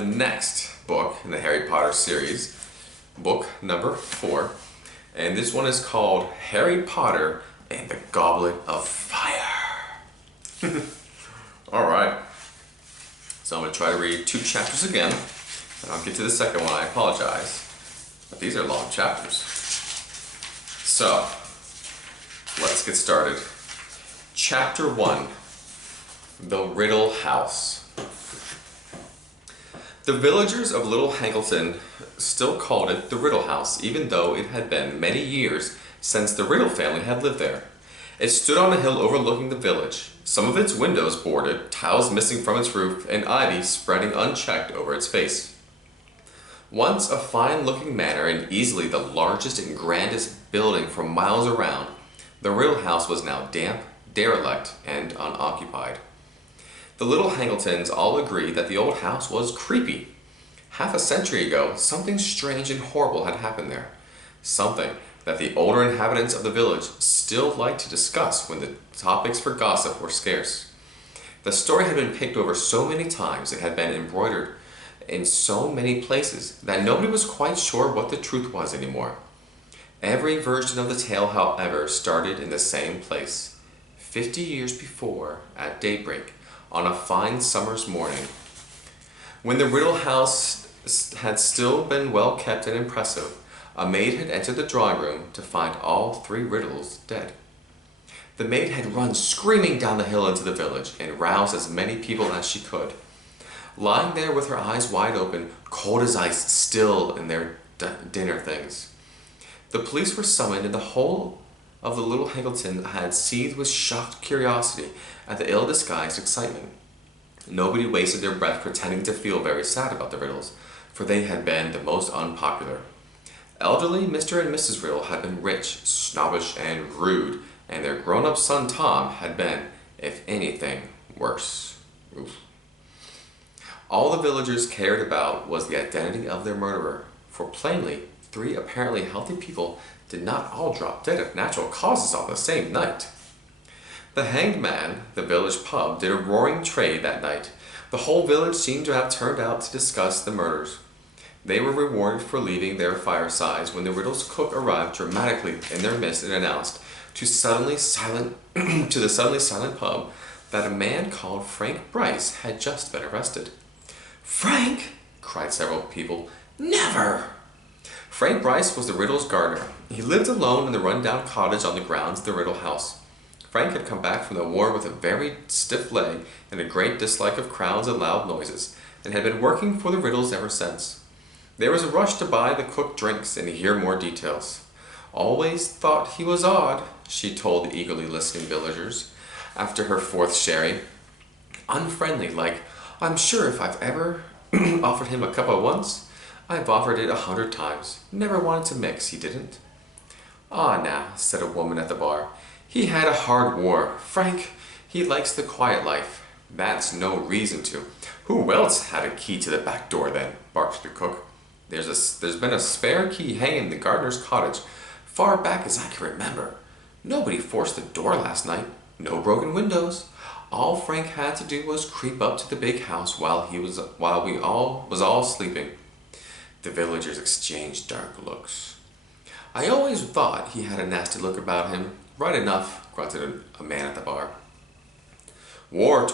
the next book in the Harry Potter series, book number 4. And this one is called Harry Potter and the Goblet of Fire. Alright, so I'm going to try to read 2 chapters again, and I'll get to the second one. I apologize, but these are long chapters. So, let's get started. Chapter 1, The Riddle House. The villagers of Little Hangleton still called it the Riddle House, even though it had been many years since the Riddle family had lived there. It stood on a hill overlooking the village, some of its windows boarded, tiles missing from its roof, and ivy spreading unchecked over its face. Once a fine-looking manor and easily the largest and grandest building for miles around, the Riddle House was now damp, derelict, and unoccupied. The Little Hangletons all agreed that the old house was creepy. Half a century ago, something strange and horrible had happened there. Something that the older inhabitants of the village still liked to discuss when the topics for gossip were scarce. The story had been picked over so many times, it had been embroidered in so many places, that nobody was quite sure what the truth was anymore. Every version of the tale, however, started in the same place. 50 years before, at daybreak, on a fine summer's morning, when the Riddle House had still been well kept and impressive, a maid had entered the drawing room to find all 3 riddles dead. The maid had run screaming down the hill into the village and roused as many people as she could. Lying there with her eyes wide open, cold as ice, still in their dinner things. The police were summoned, and the whole of the Little Hangleton had seethed with shocked curiosity at the ill-disguised excitement. Nobody wasted their breath pretending to feel very sad about the riddles, for they had been the most unpopular. Elderly Mr. and Mrs. Riddle had been rich, snobbish, and rude, and their grown-up son Tom had been, if anything, worse. Oof. All the villagers cared about was the identity of their murderer, for plainly, 3 apparently healthy people did not all drop dead of natural causes on the same night. The Hanged Man, the village pub, did a roaring trade that night. The whole village seemed to have turned out to discuss the murders. They were rewarded for leaving their firesides when the riddle's cook arrived dramatically in their midst and announced to the suddenly silent pub that a man called Frank Bryce had just been arrested. "Frank!" cried several people. "Never!" Frank Bryce was the Riddle's gardener. He lived alone in the run-down cottage on the grounds of the Riddle House. Frank had come back from the war with a very stiff leg and a great dislike of crowds and loud noises, and had been working for the Riddles ever since. There was a rush to buy the cook drinks and to hear more details. "Always thought he was odd," she told the eagerly listening villagers, after her 4th sherry. "Unfriendly, like, I'm sure if I've ever offered him a cuppa once, I've offered it 100 times. Never wanted to mix, he didn't." "Ah, now," said a woman at the bar. "He had a hard war. Frank, he likes the quiet life." "That's no reason to." "Who else had a key to the back door then?" barked the cook. There's been a spare key hanging in the gardener's cottage, far back as I can remember. Nobody forced the door last night. No broken windows. All Frank had to do was creep up to the big house while we was all sleeping." The villagers exchanged dark looks. "I always thought he had a nasty look about him." "Right enough," grunted a man at the bar. War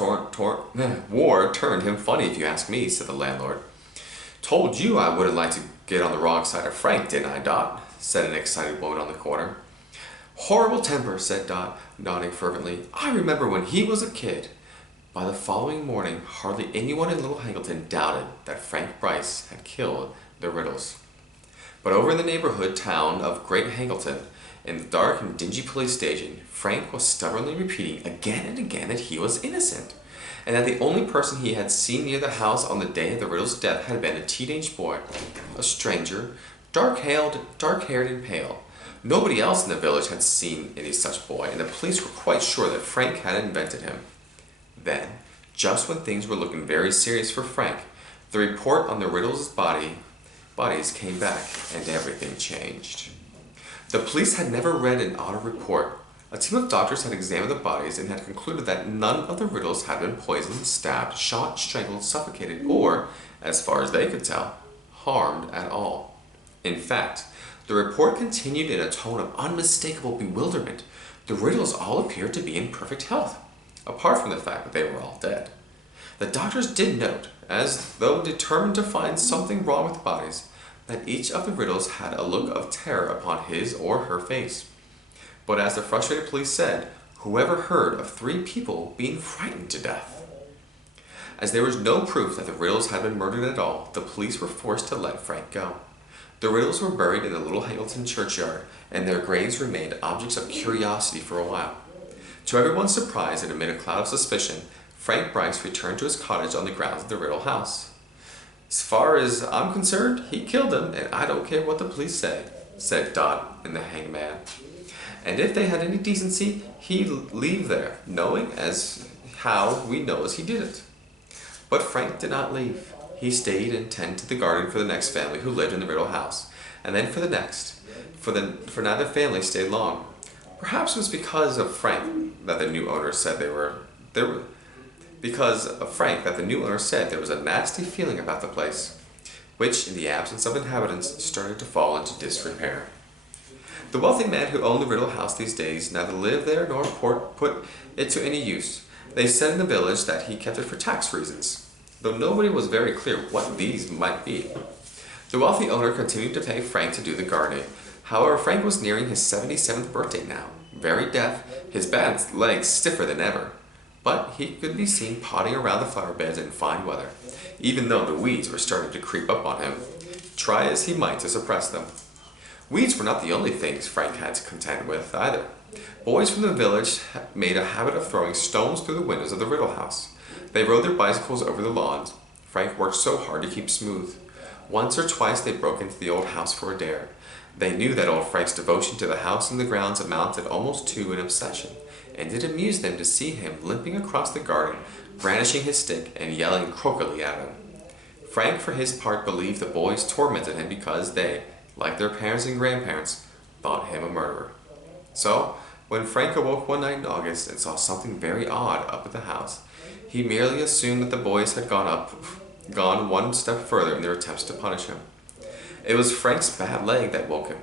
turned him funny, if you ask me," said the landlord. "Told you I wouldn't like to get on the wrong side of Frank, didn't I, Dot?" said an excited woman on the corner. "Horrible temper," said Dot, nodding fervently. "I remember when he was a kid." By the following morning, hardly anyone in Little Hangleton doubted that Frank Bryce had killed the Riddles. But over in the neighborhood town of Great Hangleton, in the dark and dingy police station, Frank was stubbornly repeating again and again that he was innocent, and that the only person he had seen near the house on the day of the Riddle's death had been a teenage boy, a stranger, dark-haired and pale. Nobody else in the village had seen any such boy, and the police were quite sure that Frank had invented him. Then, just when things were looking very serious for Frank, the report on the Riddles' bodies came back, and everything changed. The police had never read an audit report, A team of doctors had examined the bodies and had concluded that none of the riddles had been poisoned, stabbed, shot, strangled, suffocated, or, as far as they could tell, harmed at all. In fact, the report continued in a tone of unmistakable bewilderment. The riddles all appeared to be in perfect health, apart from the fact that they were all dead. The doctors did note, as though determined to find something wrong with the bodies, that each of the riddles had a look of terror upon his or her face. But as the frustrated police said, whoever heard of 3 people being frightened to death? As there was no proof that the riddles had been murdered at all, the police were forced to let Frank go. The riddles were buried in the Little Hangleton churchyard, and their graves remained objects of curiosity for a while. To everyone's surprise and amid a cloud of suspicion, Frank Bryce returned to his cottage on the grounds of the Riddle House. "As far as I'm concerned, he killed him, and I don't care what the police say," said Dot and the hangman. "And if they had any decency, he'd leave there, knowing as how we knows he did it." But Frank did not leave. He stayed and tended to the garden for the next family who lived in the Riddle House, and then for the next, for neither family stayed long. Perhaps it was because of Frank that the new owner said there was a nasty feeling about the place, which, in the absence of inhabitants, started to fall into disrepair. The wealthy man who owned the Riddle House these days neither lived there nor put it to any use. They said in the village that he kept it for tax reasons, though nobody was very clear what these might be. The wealthy owner continued to pay Frank to do the gardening. However, Frank was nearing his 77th birthday now, very deaf, his bad legs stiffer than ever. But he could be seen potting around the flower beds in fine weather, even though the weeds were starting to creep up on him, try as he might to suppress them. Weeds were not the only things Frank had to contend with, either. Boys from the village made a habit of throwing stones through the windows of the Riddle House. They rode their bicycles over the lawns. Frank worked so hard to keep smooth. Once or twice they broke into the old house for a dare. They knew that old Frank's devotion to the house and the grounds amounted almost to an obsession, and it amused them to see him limping across the garden, brandishing his stick and yelling croakily at them. Frank, for his part, believed the boys tormented him because they, like their parents and grandparents, thought him a murderer. So, when Frank awoke one night in August and saw something very odd up at the house, he merely assumed that the boys had gone one step further in their attempts to punish him. It was Frank's bad leg that woke him.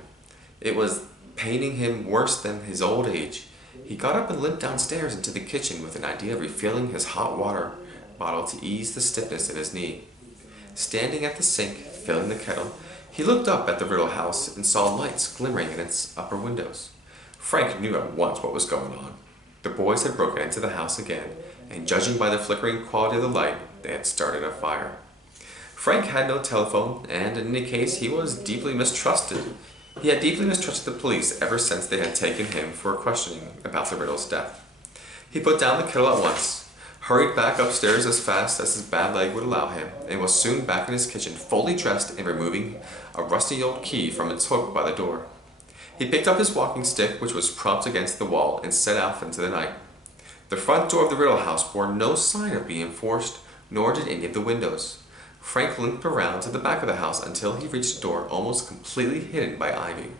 It was paining him worse than his old age. He got up and limped downstairs into the kitchen with an idea of refilling his hot water bottle to ease the stiffness in his knee. Standing at the sink, filling the kettle, he looked up at the Riddle House and saw lights glimmering in its upper windows. Frank knew at once what was going on. The boys had broken into the house again, and judging by the flickering quality of the light, they had started a fire. Frank had no telephone, and in any case, he was deeply mistrusted. He had deeply mistrusted the police ever since they had taken him for questioning about the Riddle's death. He put down the kettle at once, hurried back upstairs as fast as his bad leg would allow him, and was soon back in his kitchen, fully dressed and removing a rusty old key from its hook by the door. He picked up his walking stick, which was propped against the wall, and set out into the night. The front door of the Riddle House bore no sign of being forced, nor did any of the windows. Frank limped around to the back of the house until he reached a door almost completely hidden by ivy,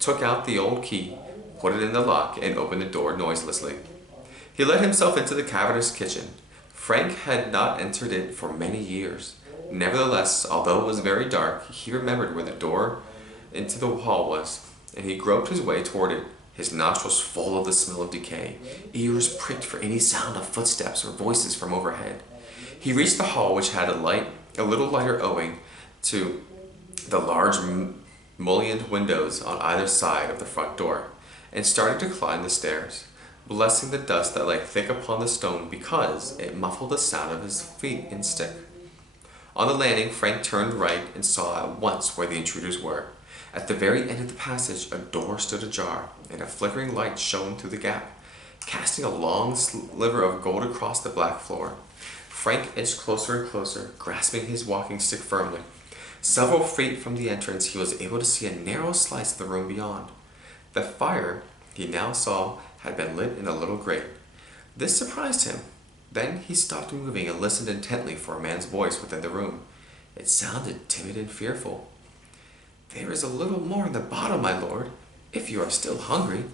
took out the old key, put it in the lock, and opened the door noiselessly. He let himself into the cavernous kitchen. Frank had not entered it for many years. Nevertheless, although it was very dark, he remembered where the door into the hall was, and he groped his way toward it, his nostrils full of the smell of decay, ears pricked for any sound of footsteps or voices from overhead. He reached the hall, which had a little lighter owing to the large mullioned windows on either side of the front door, and started to climb the stairs, blessing the dust that lay thick upon the stone because it muffled the sound of his feet and stick. On the landing, Frank turned right and saw at once where the intruders were. At the very end of the passage, a door stood ajar, and a flickering light shone through the gap, casting a long sliver of gold across the black floor. Frank edged closer and closer, grasping his walking stick firmly. Several feet from the entrance, he was able to see a narrow slice of the room beyond. The fire, he now saw, had been lit in a little grate. This surprised him. Then he stopped moving and listened intently for a man's voice within the room. It sounded timid and fearful. "There is a little more in the bottom, my lord, if you are still hungry."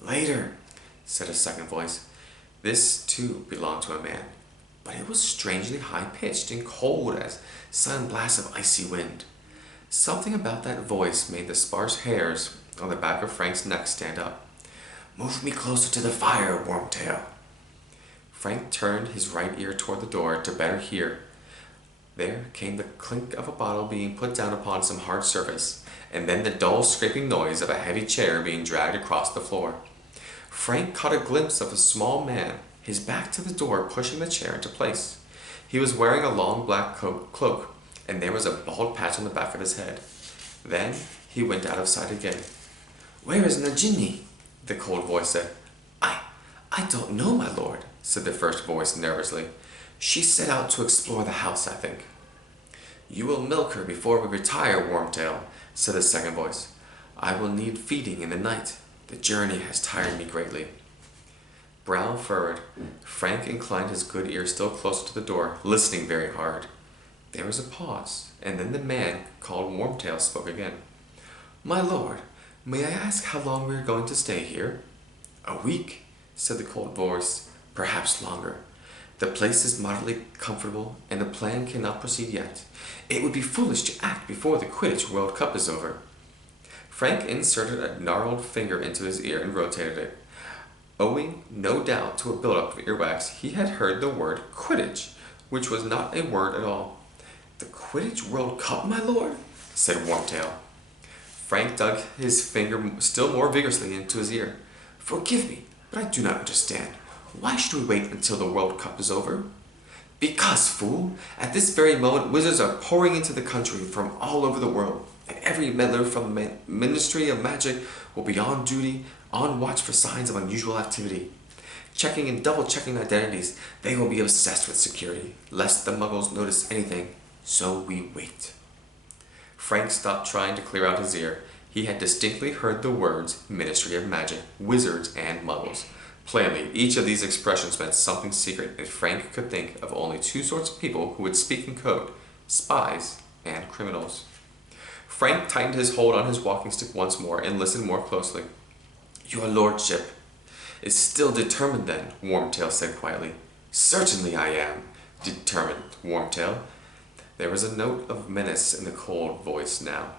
"Later," said a second voice. This, too, belonged to a man, but it was strangely high-pitched and cold as sudden blasts of icy wind. Something about that voice made the sparse hairs on the back of Frank's neck stand up. "Move me closer to the fire, Wormtail." Frank turned his right ear toward the door to better hear. There came the clink of a bottle being put down upon some hard surface, and then the dull scraping noise of a heavy chair being dragged across the floor. Frank caught a glimpse of a small man, his back to the door, pushing the chair into place. He was wearing a long black cloak, and there was a bald patch on the back of his head. Then he went out of sight again. "Where is Najini?" the cold voice said. I don't know, my lord," said the first voice nervously. "She set out to explore the house, I think." "You will milk her before we retire, Wormtail," said the second voice. "I will need feeding in the night. The journey has tired me greatly." Brow furrowed, Frank inclined his good ear still closer to the door, listening very hard. There was a pause, and then the man called Wormtail spoke again. "My lord, may I ask how long we are going to stay here?" "A week," said the cold voice. "Perhaps longer. The place is moderately comfortable, and the plan cannot proceed yet. It would be foolish to act before the Quidditch World Cup is over." Frank inserted a gnarled finger into his ear and rotated it. Owing, no doubt, to a buildup of earwax, he had heard the word Quidditch, which was not a word at all. "The Quidditch World Cup, my lord?" said Wormtail. Frank dug his finger still more vigorously into his ear. "Forgive me, but I do not understand. Why should we wait until the World Cup is over?" "Because, fool, at this very moment wizards are pouring into the country from all over the world, and every meddler from the Ministry of Magic will be on duty, on watch for signs of unusual activity. Checking and double-checking identities, they will be obsessed with security, lest the muggles notice anything, so we wait." Frank stopped trying to clear out his ear. He had distinctly heard the words Ministry of Magic, Wizards, and Muggles. Plainly, each of these expressions meant something secret, and Frank could think of only two sorts of people who would speak in code: spies and criminals. Frank tightened his hold on his walking stick once more and listened more closely. "Your lordship is still determined, then?" Wormtail said quietly. "Certainly I am determined, Wormtail." There was a note of menace in the cold voice now.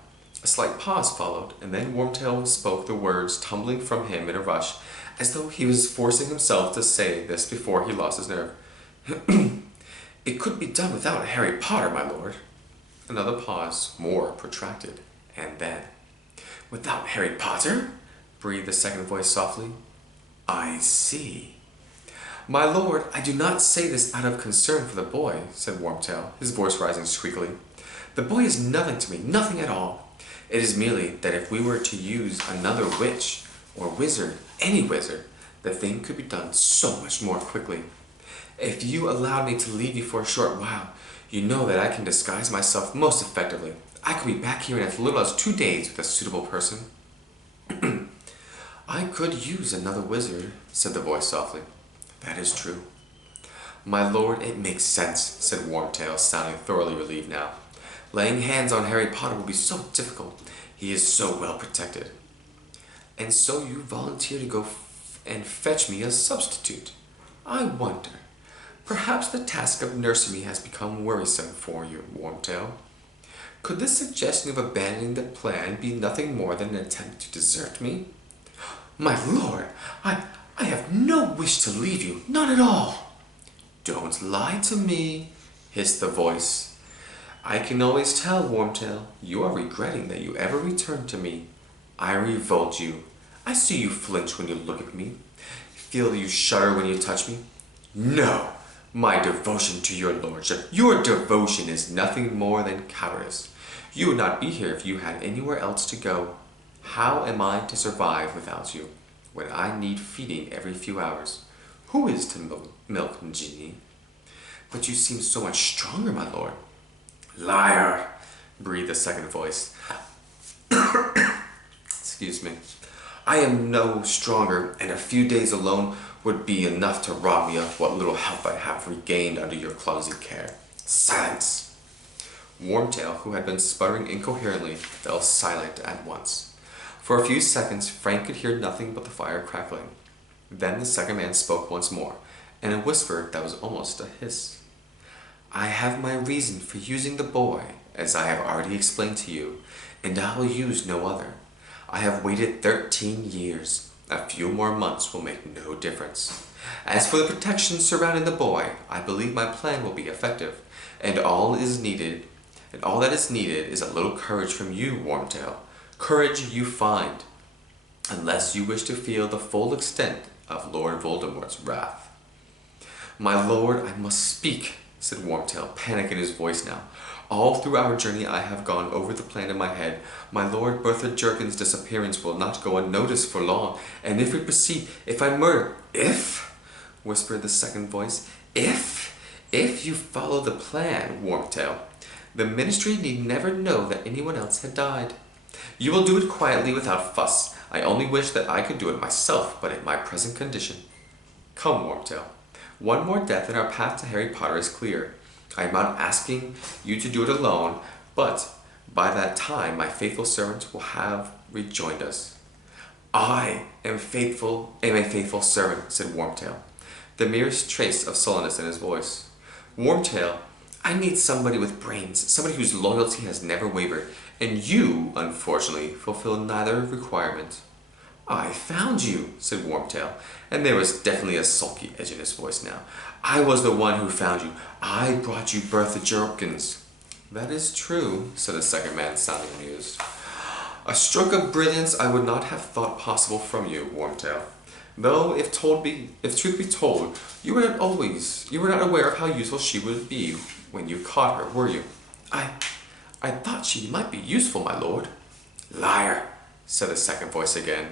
A slight pause followed, and then Wormtail spoke, the words tumbling from him in a rush, as though he was forcing himself to say this before he lost his nerve. "It could be done without Harry Potter, my lord." Another pause, more protracted, and then, "Without Harry Potter?" breathed the second voice softly. "I see." "My lord, I do not say this out of concern for the boy," said Wormtail, his voice rising squeakily. "The boy is nothing to me, nothing at all. It is merely that if we were to use another witch or wizard, any wizard, the thing could be done so much more quickly. If you allowed me to leave you for a short while, you know that I can disguise myself most effectively. I could be back here in as little as 2 days with a suitable person." "I could use another wizard," said the voice softly. "That is true." "My lord, it makes sense," said Wormtail, sounding thoroughly relieved now. "Laying hands on Harry Potter will be so difficult. He is so well protected." "And so you volunteer to go and fetch me a substitute? I wonder. Perhaps the task of nursing me has become worrisome for you, Wormtail. Could this suggestion of abandoning the plan be nothing more than an attempt to desert me?" "My lord, I have no wish to leave you, none at all." "Don't lie to me," hissed the voice. "I can always tell, Wormtail. You are regretting that you ever returned to me. I revolt you. I see you flinch when you look at me. Feel you shudder when you touch me. No, my devotion to your lordship. Your devotion is nothing more than cowardice. You would not be here if you had anywhere else to go. How am I to survive without you, when I need feeding every few hours? Who is to milk Nagini?" "But you seem so much stronger, my lord." "Liar!" breathed the second voice. Excuse me. "I am no stronger, and a few days alone would be enough to rob me of what little health I have regained under your clumsy care. Silence!" Wormtail, who had been sputtering incoherently, fell silent at once. For a few seconds, Frank could hear nothing but the fire crackling. Then the second man spoke once more, in a whisper that was almost a hiss. I have my reason for using the boy, as I have already explained to you, and I will use no other. I have waited 13 years. A few more months will make no difference. As for the protection surrounding the boy, I believe my plan will be effective, and all that is needed is a little courage from you, Wormtail. Courage you find, unless you wish to feel the full extent of Lord Voldemort's wrath. My lord, I must speak, said Wormtail, panic in his voice now. All through our journey I have gone over the plan in my head. My lord Bertha Jerkin's disappearance will not go unnoticed for long, and if we proceed, if I murder— If? Whispered the second voice. If you follow the plan, Wormtail, the Ministry need never know that anyone else had died. You will do it quietly without fuss. I only wish that I could do it myself, but in my present condition. Come, Wormtail. One more death and our path to Harry Potter is clear. I am not asking you to do it alone, but by that time my faithful servant will have rejoined us. I am a faithful servant, said Wormtail, the merest trace of sullenness in his voice. Wormtail, I need somebody with brains, somebody whose loyalty has never wavered, and you, unfortunately, fulfill neither requirement. I found you, said Wormtail, and there was definitely a sulky edge in his voice now. I was the one who found you. I brought you Bertha Jerkins. That is true, said the second man, sounding amused. A stroke of brilliance I would not have thought possible from you, Wormtail. Though, if truth be told, you were not aware of how useful she would be when you caught her, were you? I thought she might be useful, my lord. Liar, said the second voice again,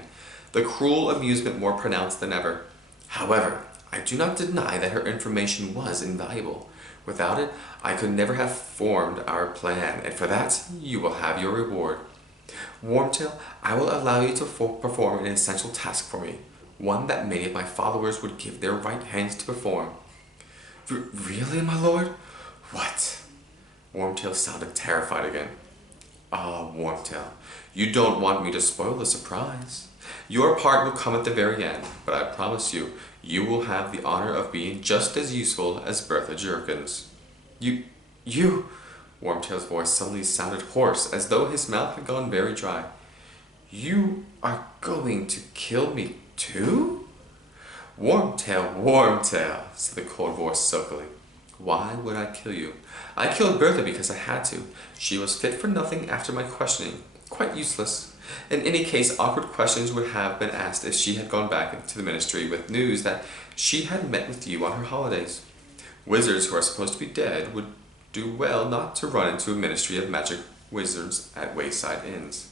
the cruel amusement more pronounced than ever. However, I do not deny that her information was invaluable. Without it, I could never have formed our plan, and for that, you will have your reward. Wormtail, I will allow you to perform an essential task for me, one that many of my followers would give their right hands to perform. Really, my lord? What? Wormtail sounded terrified again. Ah, Wormtail, you don't want me to spoil the surprise. Your part will come at the very end, but I promise you, you will have the honor of being just as useful as Bertha Jerkins. You... Wormtail's voice suddenly sounded hoarse, as though his mouth had gone very dry. You are going to kill me too? Wormtail, said the cold voice sulkily. Why would I kill you? I killed Bertha because I had to. She was fit for nothing after my questioning. Quite useless. In any case, awkward questions would have been asked if she had gone back to the Ministry with news that she had met with you on her holidays. Wizards who are supposed to be dead would do well not to run into a ministry of magic wizards at wayside inns.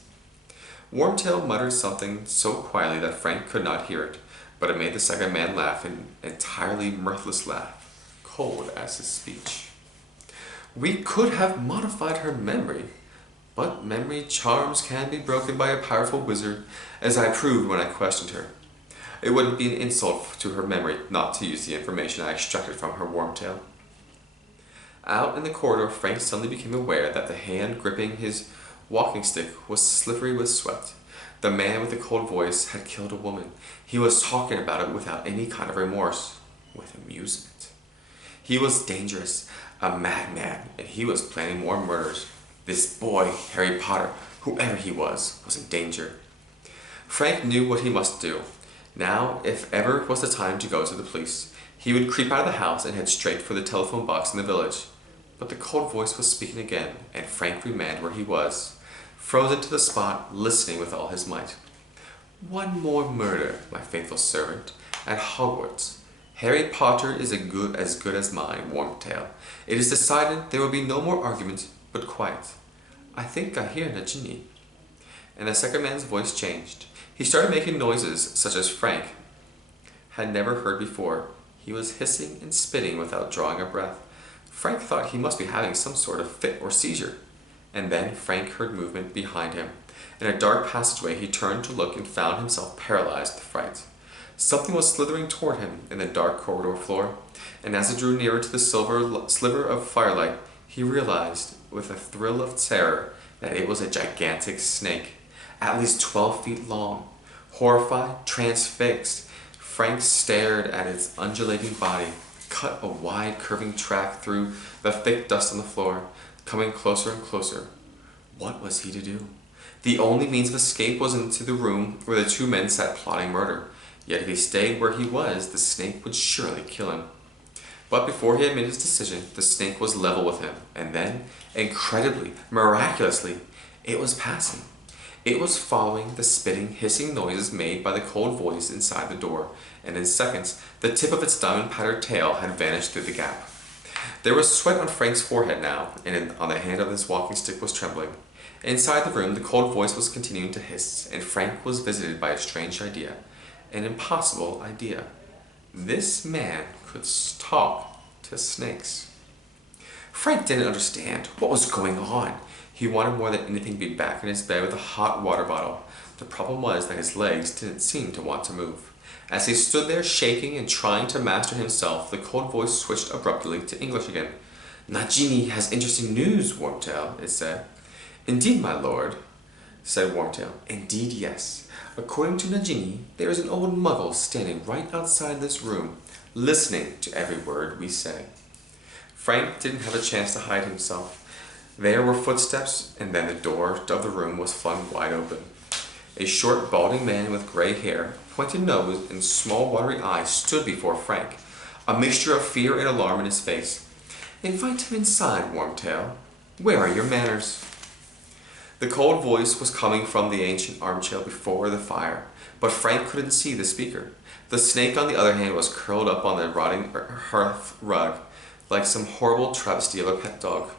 Wormtail muttered something so quietly that Frank could not hear it, but it made the second man laugh an entirely mirthless laugh, cold as his speech. We could have modified her memory, but memory charms can be broken by a powerful wizard, as I proved when I questioned her. It wouldn't be an insult to her memory not to use the information I extracted from her, Wormtail. Out in the corridor, Frank suddenly became aware that the hand gripping his walking stick was slippery with sweat. The man with the cold voice had killed a woman. He was talking about it without any kind of remorse, with amusement. He was dangerous, a madman, and he was planning more murders. This boy, Harry Potter, whoever he was in danger. Frank knew what he must do. Now, if ever was the time to go to the police, he would creep out of the house and head straight for the telephone box in the village. But the cold voice was speaking again, and Frank remained where he was, frozen to the spot, listening with all his might. One more murder, my faithful servant, at Hogwarts. Harry Potter is as good as mine, Wormtail. It is decided there will be no more argument, but quiet. I think I hear Nagini. And the second man's voice changed. He started making noises such as Frank had never heard before. He was hissing and spitting without drawing a breath. Frank thought he must be having some sort of fit or seizure. And then Frank heard movement behind him. In a dark passageway he turned to look and found himself paralyzed with fright. Something was slithering toward him in the dark corridor floor, and as it drew nearer to the sliver of firelight, he realized, with a thrill of terror, that it was a gigantic snake, at least 12 feet long. Horrified, transfixed, Frank stared at its undulating body, cut a wide curving track through the thick dust on the floor, coming closer and closer. What was he to do? The only means of escape was into the room where the two men sat plotting murder. Yet if he stayed where he was, the snake would surely kill him. But before he had made his decision, the snake was level with him, and then, incredibly, miraculously, it was passing. It was following the spitting, hissing noises made by the cold voice inside the door, and in seconds, the tip of its diamond-powdered tail had vanished through the gap. There was sweat on Frank's forehead now, and on the hand of his walking stick was trembling. Inside the room, the cold voice was continuing to hiss, and Frank was visited by a strange idea, an impossible idea. This man could talk to snakes. Frank didn't understand what was going on. He wanted more than anything to be back in his bed with a hot water bottle. The problem was that his legs didn't seem to want to move. As he stood there shaking and trying to master himself, the cold voice switched abruptly to English again. "Nagini has interesting news, Wormtail," it said. "Indeed, my lord," said Wormtail. "Indeed, yes. According to Nagini, there is an old muggle standing right outside this room, listening to every word we say." Frank didn't have a chance to hide himself. There were footsteps, and then the door of the room was flung wide open. A short, balding man with gray hair, pointed nose, and small, watery eyes stood before Frank, a mixture of fear and alarm in his face. "Invite him inside, Wormtail. Where are your manners?" The cold voice was coming from the ancient armchair before the fire, but Frank couldn't see the speaker. The snake, on the other hand, was curled up on the rotting hearth rug, like some horrible travesty of a pet dog.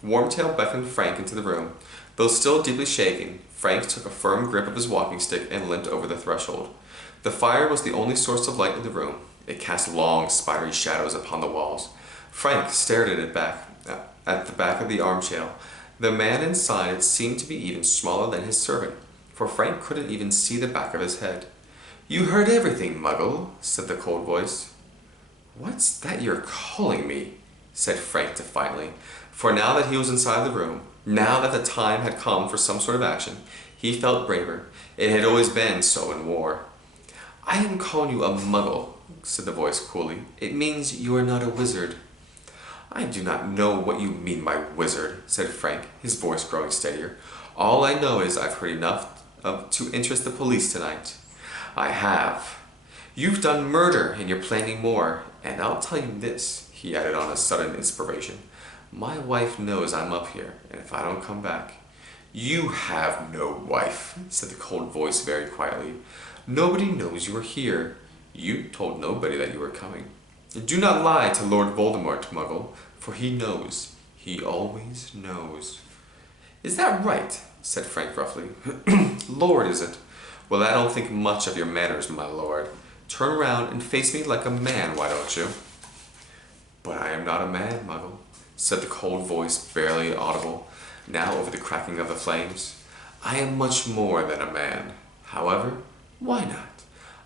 Wormtail beckoned Frank into the room. Though still deeply shaken, Frank took a firm grip of his walking stick and limped over the threshold. The fire was the only source of light in the room. It cast long, spidery shadows upon the walls. Frank stared at the back of the armchair. The man inside it seemed to be even smaller than his servant, for Frank couldn't even see the back of his head. "You heard everything, Muggle," said the cold voice. "What's that you're calling me?" said Frank defiantly, for now that he was inside the room, now that the time had come for some sort of action, he felt braver. It had always been so in war. "I am calling you a Muggle," said the voice coolly. "It means you are not a wizard." "I do not know what you mean by wizard," said Frank, his voice growing steadier. "All I know is I've heard enough to interest the police tonight." "I have. You've done murder and you're planning more. And I'll tell you this," he added on a sudden inspiration. "My wife knows I'm up here, and if I don't come back—" "You have no wife," said the cold voice very quietly. "Nobody knows you are here. You told nobody that you were coming. Do not lie to Lord Voldemort, Muggle, for he knows. He always knows." "Is that right?" said Frank roughly. "Lord, is it? Well, I don't think much of your manners, my lord. Turn around and face me like a man, why don't you?" "But I am not a man, Muggle," said the cold voice, barely audible, now over the cracking of the flames. "I am much more than a man. However, why not?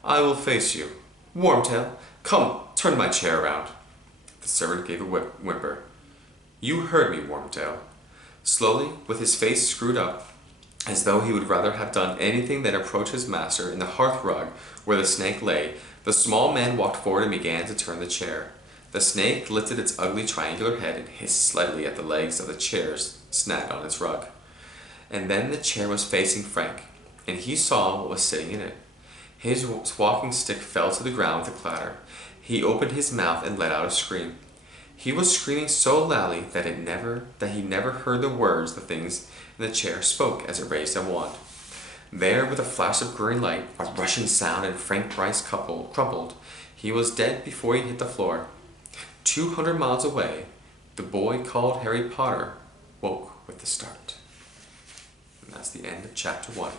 I will face you. Wormtail, come, turn my chair around." The servant gave a whimper. "You heard me, Wormtail." Slowly, with his face screwed up, as though he would rather have done anything than approach his master in the hearth rug where the snake lay, the small man walked forward and began to turn the chair. The snake lifted its ugly triangular head and hissed slightly at the legs of the chairs snagged on its rug. And then the chair was facing Frank, and he saw what was sitting in it. His walking stick fell to the ground with a clatter. He opened his mouth and let out a scream. He was screaming so loudly that he never heard the words the things in the chair spoke as it raised a wand. There, with a flash of green light, a rushing sound, and Frank Bryce crumpled. He was dead before he hit the floor. 200 miles away, the boy called Harry Potter woke with the start. And that's the end of chapter 1.